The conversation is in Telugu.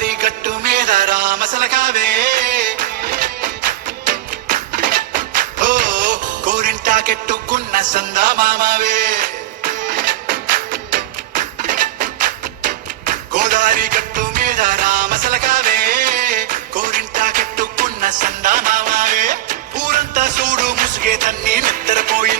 గోదారి గట్టు మీద రామసలకావే ఓ గోరింటాకెట్టుకున్న సందామామవే గోదారి గట్టు మీద రామసలకావే గోరింటాకెట్టుకున్న సందామామవే ఊరంతా చూడు ముసుగే తన్ని నిద్రపోయి